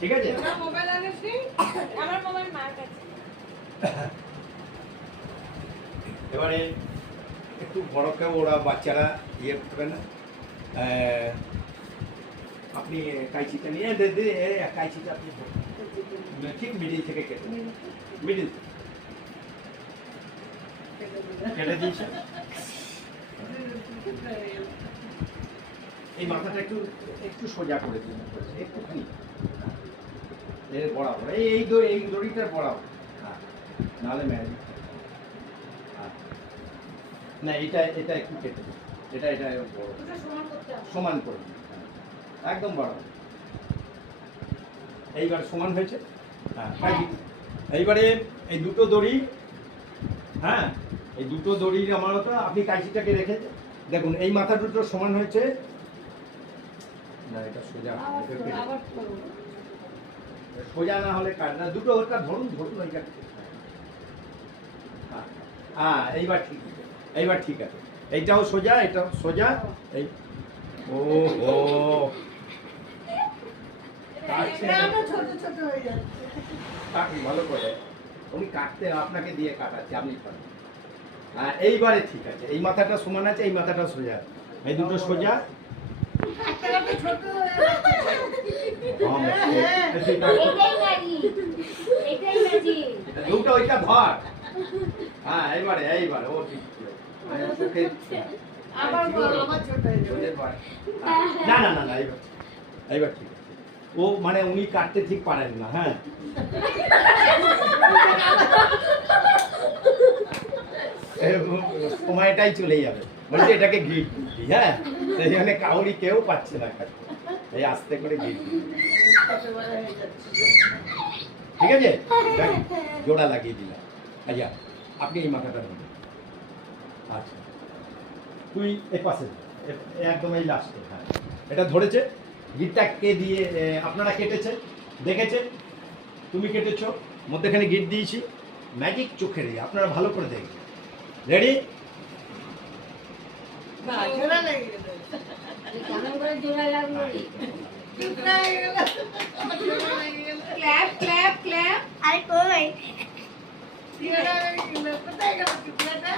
ঠিক আছে এবারে একটু বড় কেউ ওরা বাচ্চারা ইয়ে করবে না আপনি কাইচিটা নিয়ে কাইচিটা আপনি ঠিক মিডিল থেকে কেটে মিডিল কেটে দিয়েছে এই মাথাটা একটু একটু সোজা করে দিন একটুখানি এর বরাবর এই দড়িটার বরাবর নাহলে ম্যাজিক না এটা এটা একটু কেটে দিন এটা এটা বড় সমান করে দিন একদম বরাবর এইবার সমান হয়েছে হ্যাঁ এইবারে এই দুটো দড়ি হ্যাঁ এই দুটো দড়ির আমারটা আপনি কাঁচিটাকে রেখে দেখুন এই মাথা দুটো সমান হয়েছে না এটা সোজা সোজা না হলে কাটনা দুটো ওটা ধরুন ধরুন ওইটা হ্যাঁ এইবার ঠিক আছে এইটাও সোজা এটাও সোজা এই ও ও ভালো করে উনি কাটতে আপনাকে দিয়ে কাটাচ্ছে আপনি পারেন হ্যাঁ এইবারে ঠিক আছে এই মাথাটা সমান আছে এই মাথাটা সোজা এই দুটো সোজা দুটো ওইটা ধর হ্যাঁ এইবারে ও ঠিক না না না না এইবার ঠিক আছে ও মানে উনি কাটতে ঠিক পারেন না হ্যাঁ সময়টাই চলে যাবে বলছি এটাকে গিট দিই হ্যাঁ সেখানে কাউরি কেউ পাচ্ছে না কাটতে এই আস্তে করে গিট ঠিক আছে জোড়া লাগিয়ে দিলাম আচ্ছা আপনি এই মাথাটা ধরুন আচ্ছা তুই এই পাশে একদম এই লাস্টে হ্যাঁ এটা ধরেছে গিটটা কে দিয়ে আপনারা কেটেছেন দেখেছেন তুমি কেটেছো মধ্যেখানে গিট দিয়েছি ম্যাজিক চোখে দিয়ে আপনারা ভালো করে দেখবেন রেডি না জোড়া লাগে কেমন করে জোড়া লাগলো ক্ল্যাপ ক্ল্যাপ ক্ল্যাপ আরে কই জোড়া লাগে কোথায় গেল টুকরাটা